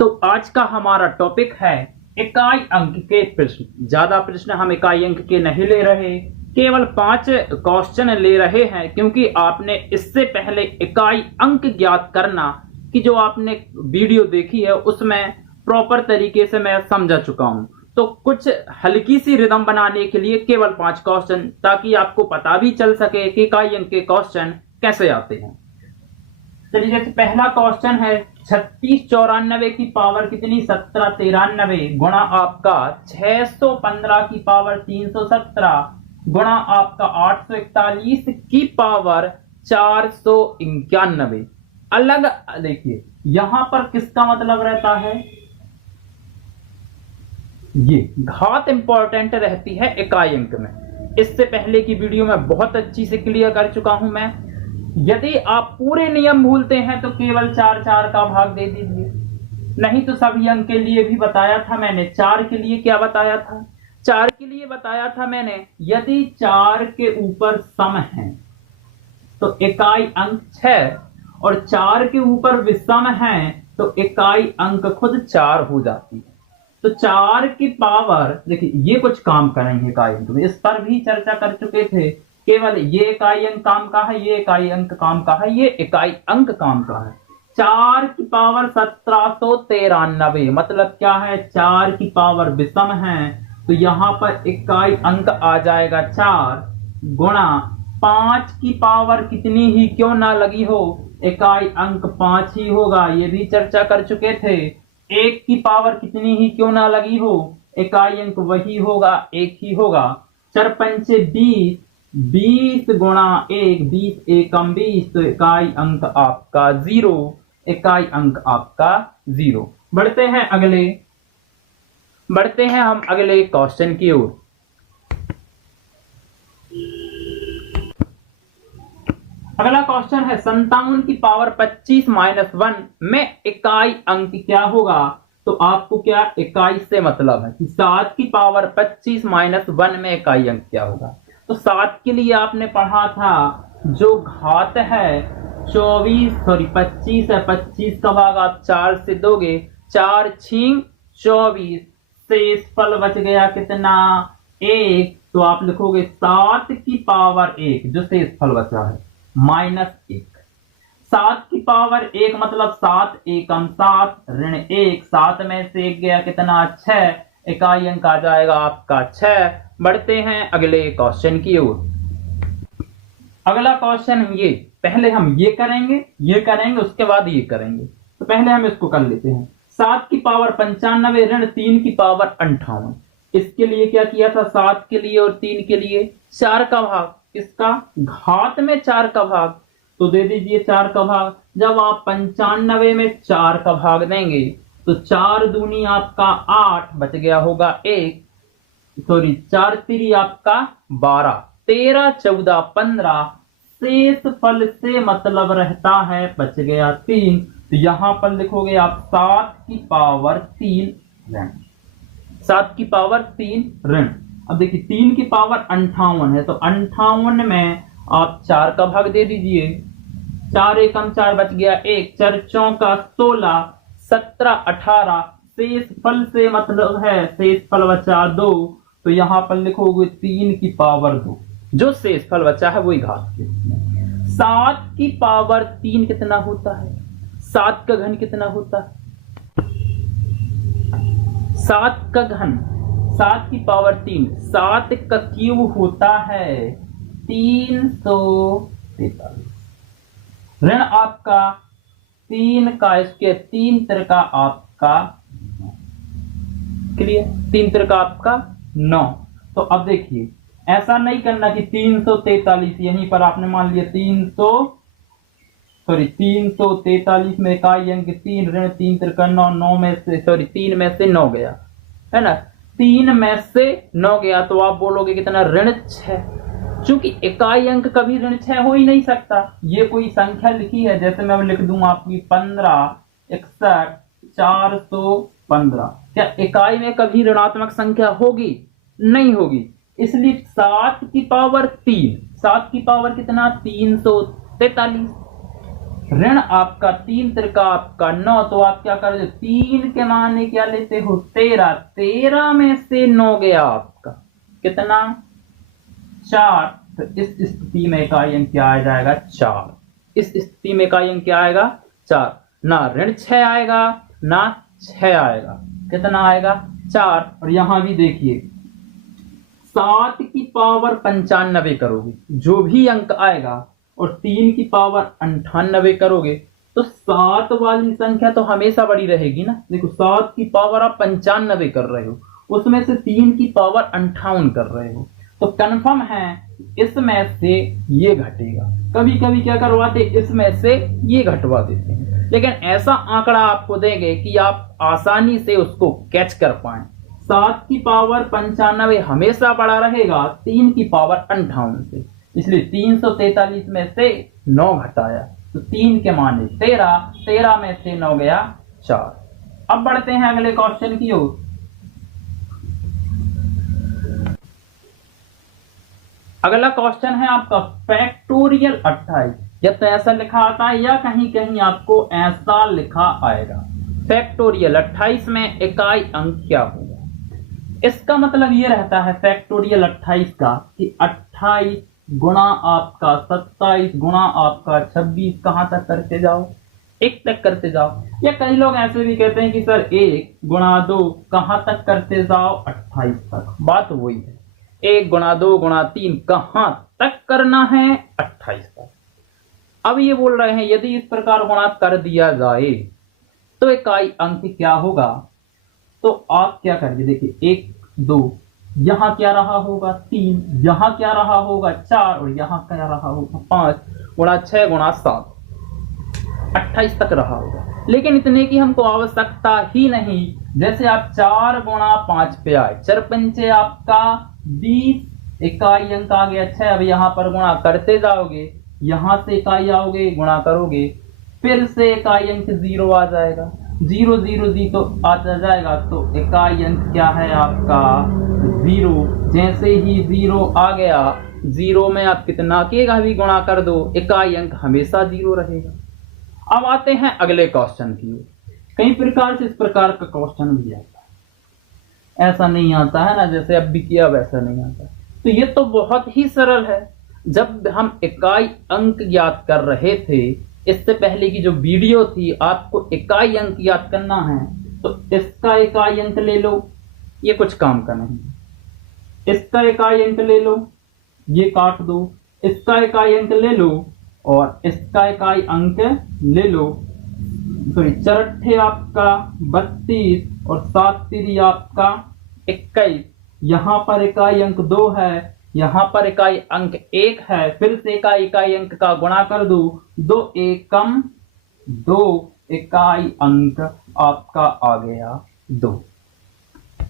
तो आज का हमारा टॉपिक है इकाई अंक के प्रश्न। ज्यादा प्रश्न हम इकाई अंक के नहीं ले रहे, केवल 5 क्वेश्चन ले रहे हैं, क्योंकि आपने इससे पहले इकाई अंक ज्ञात करना कि जो आपने वीडियो देखी है उसमें प्रॉपर तरीके से मैं समझा चुका हूं। तो कुछ हल्की सी रिदम बनाने के लिए केवल 5 क्वेश्चन, ताकि आपको पता भी चल सके कि इकाई अंक के क्वेश्चन कैसे आते हैं। चलिए, जैसे पहला क्वेश्चन है 3694 की पावर कितनी 1793 गुणा आपका 615 की पावर 317 गुणा आपका 841 की पावर 491। अलग देखिए यहां पर किसका मतलब रहता है, ये घात इंपॉर्टेंट रहती है इकाई अंक में। इससे पहले की वीडियो में बहुत अच्छी से क्लियर कर चुका हूं मैं। यदि आप पूरे नियम भूलते हैं तो केवल 4 का भाग दे दीजिए, नहीं तो सभी अंक के लिए भी बताया था मैंने। 4 के लिए क्या बताया था, 4 के लिए बताया था मैंने, यदि 4 के ऊपर सम है तो इकाई अंक 6, और 4 के ऊपर विषम है तो इकाई अंक खुद 4 हो जाती है। तो 4 की पावर, देखिए ये कुछ काम करेंगे इकाई अंक में, इस पर भी चर्चा कर चुके थे। केवल ये इकाई अंक काम का है, ये इकाई अंक काम का है, ये इकाई अंक काम का है। 4 की पावर 1793 मतलब क्या है, 4 की पावर विषम है तो यहां पर इकाई अंक आ जाएगा 4 गुणा 5 की पावर कितनी ही क्यों ना लगी हो, इकाई अंक 5 ही होगा, ये भी चर्चा कर चुके थे। 1 की पावर कितनी ही क्यों ना लगी हो, इकाई अंक वही होगा, 1 ही होगा। 4 पंचे 20, 20 गुणा 1, 20 एकम 20, तो इकाई अंक आपका 0, इकाई अंक आपका 0। बढ़ते हैं हम अगले क्वेश्चन की ओर। अगला क्वेश्चन है 57 की पावर 25 माइनस 1 में इकाई अंक क्या होगा। तो आपको क्या इकाई से मतलब है कि 7 की पावर 25 माइनस 1 में इकाई अंक क्या होगा। तो 7 के लिए आपने पढ़ा था जो घात है 25 है, 25 का भाग आप 4 से दोगे, 4 छींग 24, शेष फल बच गया कितना 1, तो आप लिखोगे 7 की पावर 1 जो शेष फल बचा है माइनस 1। 7 की पावर 1 मतलब 7 एकम 7 ऋण 1, 7 में से 1 गया कितना 6, इकाई अंक आ जाएगा आपका 6। बढ़ते हैं अगले क्वेश्चन की ओर। अगला क्वेश्चन ये, पहले हम ये करेंगे उसके बाद ये करेंगे। तो पहले हम इसको कर लेते हैं। 7 की पावर 95 ऋण 3 की पावर 58। इसके लिए क्या किया था, 7 के लिए और 3 के लिए 4 का भाग, इसका घात में 4 का भाग, तो दे दीजिए 4 का भाग। जब आप 95 में 4 का भाग देंगे तो 4 दूनी आपका 8, बच गया होगा 1, सॉरी 4 3 आपका 12, 13 14 15, शेष फल से मतलब रहता है बच गया 3। तो यहां पर लिखोगे आप 7 की पावर 3 ऋण, 7 की पावर 3 ऋण। अब देखिए 3 की पावर 58 है, तो 58 में आप 4 का भाग दे दीजिए, 4 एकम 4 बच गया 1, 4 चौका 16, 17 18, शेष फल से मतलब है शेष फल बचा 2, तो यहां पर लिखोगे 3 की पावर 2, जो शेष फल बचा है वही घात के। 7 की पावर 3 कितना होता है, 7 का घन कितना होता है, 7 का घन 7 की पावर 3, 7 का क्यूब होता है 343, ऋण आपका 3 का स्क्वायर, 3 त्रिका आपका क्लियर, 3 त्रिका आपका 9। तो अब देखिए ऐसा नहीं करना कि 343, यहीं पर आपने मान लिया 343 में इकाई अंक 3 ऋण 3 त्रिका 9, 9 में से 3 में से 9 गया है ना, 3 में से 9 गया तो आप बोलोगे कितना ऋण 6। चूंकि इकाई अंक कभी ऋण 6 हो ही नहीं सकता, ये कोई संख्या लिखी है, जैसे मैं लिख दूं आपकी 15 61 415, क्या इकाई में कभी ऋणात्मक संख्या होगी, नहीं होगी। इसलिए 7 की पावर 3, 7 की पावर कितना 343, ऋण आपका 3 त्रिका आपका 9, तो आप क्या कर, 3 के माने क्या लेते हो 13, 13 में से 9 गया आपका कितना 4, तो इस स्थिति में इकाई अंक क्या आ जाएगा 4। इस स्थिति में इकाई अंक क्या आएगा 4, ना ऋण 6 आएगा ना 6 आएगा, कितना आएगा 4। और यहां भी देखिए 7 की पावर 95 करोगे जो भी अंक आएगा और 3 की पावर 98 करोगे तो 7 वाली संख्या तो हमेशा बड़ी रहेगी ना। देखो 7 की पावर आप 95 कर रहे हो, उसमें से 3 की पावर 58 कर रहे हो, तो कंफर्म है इसमें से ये घटेगा। कभी कभी क्या करवाते, इसमें से ये घटवा देते हैं, लेकिन ऐसा आंकड़ा आपको देंगे कि आप आसानी से उसको कैच कर पाए। 7 की पावर 95 हमेशा बड़ा रहेगा 3 की पावर 58 से, इसलिए 343 में से 9 घटाया तो 3 के माने 13, 13 में से 9 गया 4। अब बढ़ते हैं अगले क्वेश्चन की ओर। अगला क्वेश्चन है आपका फैक्टोरियल 28, या तो ऐसा लिखा आता है या कहीं कहीं आपको ऐसा लिखा आएगा। फैक्टोरियल 28 में इकाई अंक क्या होगा। इसका मतलब ये रहता है फैक्टोरियल 28 का कि 28 गुणा आपका 27 गुणा आपका 26, कहां तक करते जाओ 1 तक करते जाओ। या कई लोग ऐसे भी कहते हैं कि सर 1 गुणा 2 कहां तक करते जाओ 28 तक। बात वही है, 1 गुणा 2 गुणा 3 कहां तक करना है 28 तक। अब ये बोल रहे हैं यदि इस प्रकार गुणा कर दिया जाए तो इकाई अंक क्या होगा। तो आप क्या करिए, देखिए 1 2, यहां क्या रहा होगा 3, यहां क्या रहा होगा 4 और यहां क्या रहा होगा 5, गुणा 6 गुणा 7 28 तक रहा होगा। लेकिन इतने की हमको आवश्यकता ही नहीं, जैसे आप 4 गुणा 5 पे आए, 4 पंचे आपका 20, इकाई अंक आ गया 6। अब यहां पर गुणा करते जाओगे, यहां से इकाई आओगे गुणा करोगे, फिर से इकाई अंक 0 आ जाएगा, 0 0 0 आ जाएगा, तो इकाई अंक क्या है आपका 0। जैसे ही 0 आ गया, 0 में आप कितना के का भी गुणा कर दो, इकाई अंक हमेशा 0 रहेगा। अब आते हैं अगले क्वेश्चन की ओर। कई प्रकार से इस प्रकार का क्वेश्चन भी आता है, ऐसा नहीं आता है ना, जैसे अब भी किया वैसा नहीं आता। तो ये तो बहुत ही सरल है। जब हम इकाई अंक ज्ञात कर रहे थे, इससे पहले की जो वीडियो थी, आपको इकाई अंक याद करना है तो इसका इकाई अंक ले लो, ये कुछ काम का नहीं। इसका इकाई अंक ले लो, ये काट दो, इसका इकाई अंक ले लो और इसका इकाई अंक ले लो। सॉरी, 4 आपका 32 और 7 3 आपका 21। यहां पर इकाई अंक 2 है, यहां पर इकाई अंक 1 है, फिर से इकाई अंक का गुणा कर दो, 2 एकम 2, इकाई अंक आपका आ गया 2।